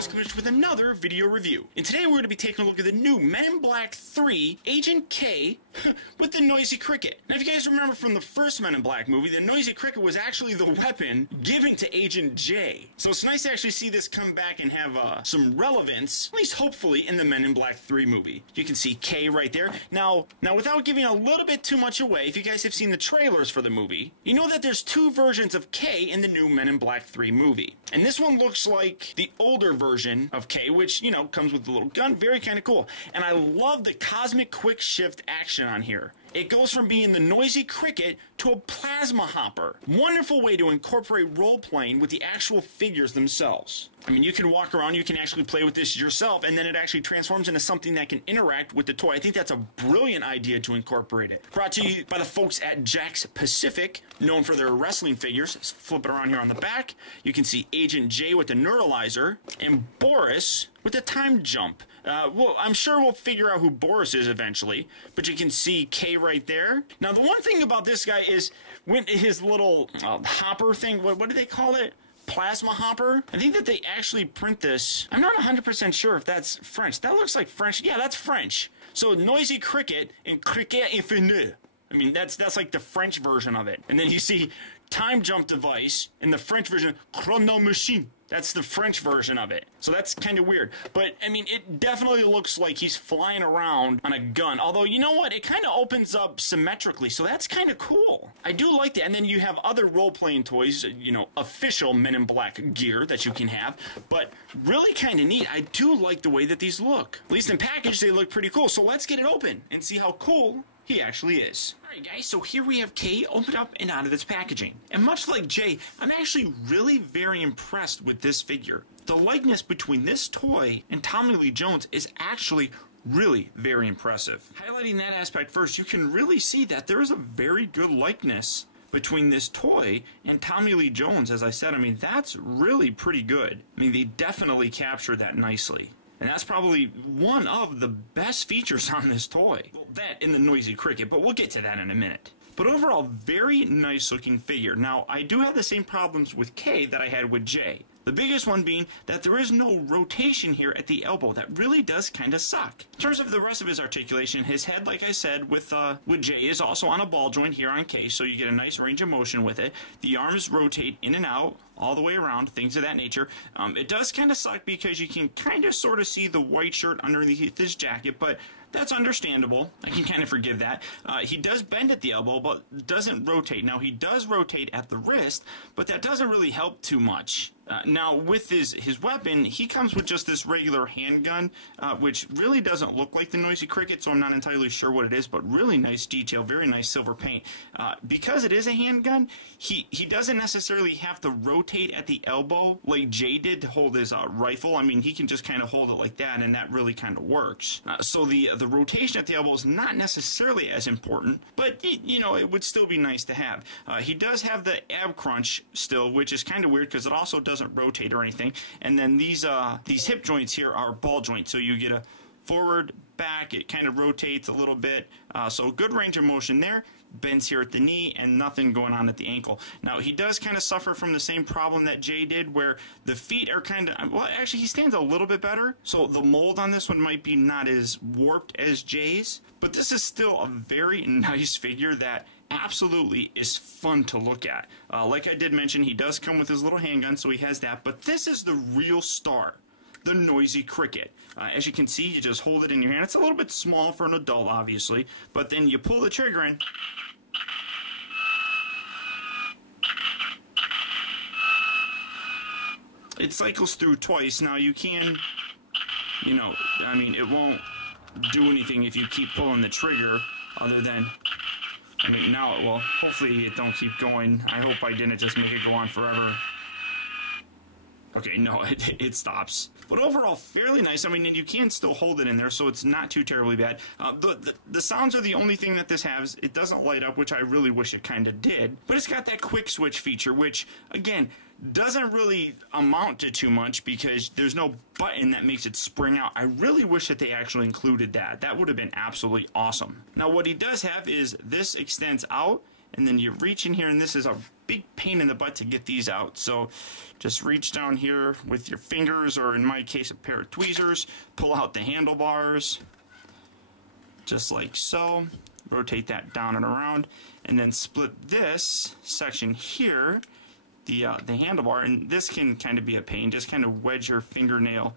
Boys Commission with another video review. And today we're going to be taking a look at the new Men in Black 3 Agent K with the Noisy Cricket. Now if you guys remember from the first Men in Black movie, the Noisy Cricket was actually the weapon given to Agent J. So it's nice to actually see this come back and have some relevance, at least hopefully, in the Men in Black 3 movie. You can see K right there. Now without giving a little bit too much away, if you guys have seen the trailers for the movie, you know that there's two versions of K in the new Men in Black 3 movie. And this one looks like the older version of K, which, you know, comes with a little gun. Very kind of cool. And I love the cosmic quick shift action on here. It goes from being the Noisy Cricket to a plasma hopper. Wonderful way to incorporate role-playing with the actual figures themselves. I mean, you can walk around, you can actually play with this yourself, and then it actually transforms into something that can interact with the toy. I think that's a brilliant idea to incorporate it. Brought to you by the folks at Jakks Pacific, known for their wrestling figures. Let's flip it around here on the back. You can see Agent J with the Neuralizer, and Boris with the time jump. Well, I'm sure we'll figure out who Boris is eventually, but you can see K right there. Now, the one thing about this guy is when his little hopper thing, what do they call it? Plasma hopper? I think that they actually print this. I'm not 100% sure if that's French. That looks like French. Yeah, that's French. So Noisy Cricket and Cricket Infini. I mean, that's like the French version of it. And then you see Time Jump Device in the French version, Chrono Machine. That's the French version of it. So that's kind of weird. But, I mean, it definitely looks like he's flying around on a gun. Although, you know what? It kind of opens up symmetrically, so that's kind of cool. I do like that. And then you have other role-playing toys, you know, official Men in Black gear that you can have. But really kind of neat. I do like the way that these look. At least in package, they look pretty cool. So let's get it open and see how cool he actually is. Alright guys, so here we have K opened up and out of its packaging. And much like J, I'm actually really very impressed with this figure. The likeness between this toy and Tommy Lee Jones is actually really very impressive. Highlighting that aspect first, you can really see that there is a very good likeness between this toy and Tommy Lee Jones. As I said, I mean, that's really pretty good. I mean, they definitely captured that nicely. And that's probably one of the best features on this toy. Well, that and the Noisy Cricket, but we'll get to that in a minute. But overall, very nice looking figure. Now, I do have the same problems with K that I had with J. The biggest one being that there is no rotation here at the elbow. That really does kind of suck. In terms of the rest of his articulation, his head, like I said, with J is also on a ball joint here on K, so you get a nice range of motion with it. The arms rotate in and out all the way around, things of that nature. It does kind of suck because you can kind of sort of see the white shirt underneath his jacket, but that's understandable. I can kind of forgive that. He does bend at the elbow, but doesn't rotate. Now, he does rotate at the wrist, but that doesn't really help too much. Now, with his weapon, he comes with just this regular handgun, which really doesn't look like the Noisy Cricket, so I'm not entirely sure what it is, but really nice detail, very nice silver paint. Because it is a handgun, he doesn't necessarily have to rotate at the elbow like Jay did to hold his rifle. I mean, he can just kind of hold it like that, and that really kind of works. So the rotation at the elbow is not necessarily as important, but, you know, it would still be nice to have. He does have the ab crunch still, which is kind of weird because it also doesn't rotate or anything. And then these hip joints here are ball joints, so you get a forward, back, it kind of rotates a little bit, so good range of motion there. Bends here at the knee and nothing going on at the ankle. Now, he does kind of suffer from the same problem that Jay did, where the feet are kind of, well, actually he stands a little bit better, so the mold on this one might be not as warped as Jay's, but this is still a very nice figure that absolutely is fun to look at. Like I did mention, he does come with his little handgun, so he has that, but this is the real star, the Noisy Cricket. As you can see, you just hold it in your hand. It's a little bit small for an adult, obviously, but then you pull the trigger in. It cycles through twice. Now, you can, you know, I mean, it won't do anything if you keep pulling the trigger, other than, I mean, now it will. Hopefully it don't keep going. I hope I didn't just make it go on forever. Okay, no, it stops. But overall, fairly nice. I mean, and you can still hold it in there, so it's not too terribly bad. The sounds are the only thing that this has. It doesn't light up, which I really wish it kind of did. But it's got that quick switch feature, which, again, doesn't really amount to too much because there's no button that makes it spring out. I really wish that they actually included that. That would have been absolutely awesome. Now, what he does have is this extends out, and then you reach in here, and this is a big pain in the butt to get these out. So just reach down here with your fingers, or in my case a pair of tweezers, pull out the handlebars just like so, rotate that down and around, and then split this section here, the handlebar, and this can kind of be a pain. Just kind of wedge your fingernail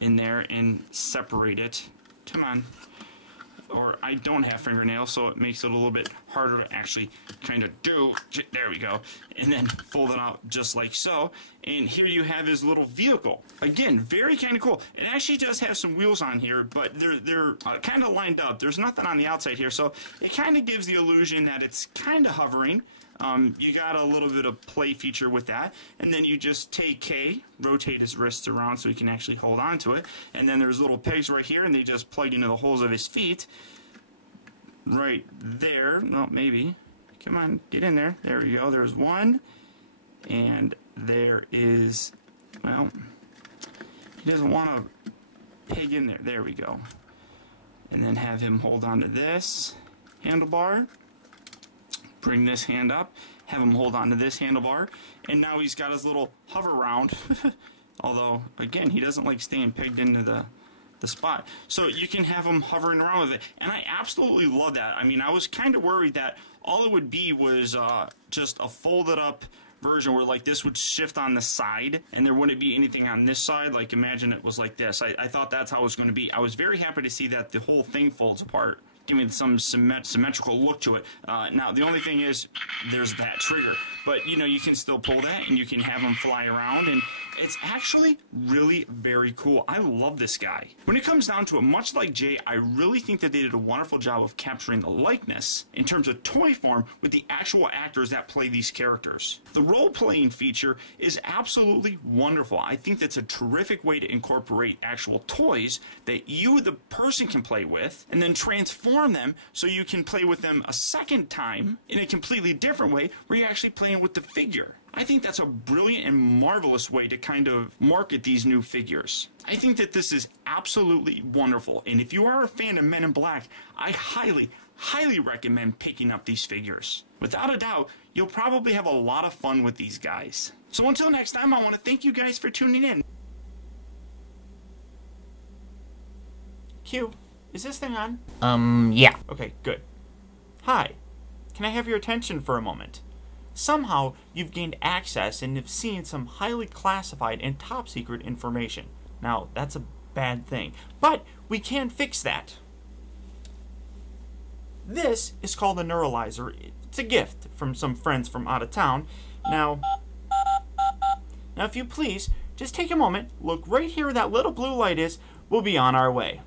in there and separate it. Come on. Or I don't have fingernails, so it makes it a little bit harder to actually kind of do. There we go. And then fold it out just like so. And here you have his little vehicle. Again, very kind of cool. It actually does have some wheels on here, but they're kind of lined up. There's nothing on the outside here, so it kind of gives the illusion that it's kind of hovering. You got a little bit of play feature with that, and then you just take K, rotate his wrists around so he can actually hold on to it, and then there's little pegs right here, and they just plug into the holes of his feet right there. No, maybe. Come on, get in there. There we go. There's one, and there is, well, he doesn't want to peg in there. There we go. And then have him hold on to this handlebar. Bring this hand up, have him hold on to this handlebar, and now he's got his little hover round. Although, again, he doesn't like staying pegged into the spot. So you can have him hovering around with it, and I absolutely love that. I mean, I was kind of worried that all it would be was just a folded up version where like this would shift on the side and there wouldn't be anything on this side. Like imagine it was like this. I thought that's how it was going to be. I was very happy to see that the whole thing folds apart, giving some symmetrical look to it. Now the only thing is there's that trigger, but you know, you can still pull that and you can have them fly around, and it's actually really very cool. I love this guy. When it comes down to it, much like Jay, I really think that they did a wonderful job of capturing the likeness in terms of toy form with the actual actors that play these characters. The role-playing feature is absolutely wonderful. I think that's a terrific way to incorporate actual toys that you, the person, can play with, and then transform them so you can play with them a second time in a completely different way where you're actually playing with the figure. I think that's a brilliant and marvelous way to kind of market these new figures. I think that this is absolutely wonderful, and if you are a fan of Men in Black, I highly recommend picking up these figures. Without a doubt, you'll probably have a lot of fun with these guys. So until next time, I want to thank you guys for tuning in. Q, is this thing on? Yeah. Okay, good. Hi, can I have your attention for a moment? Somehow, you've gained access and have seen some highly classified and top secret information. Now, that's a bad thing, but we can fix that. This is called a neuralizer. It's a gift from some friends from out of town. Now if you please, just take a moment, look right here where that little blue light is. We'll be on our way.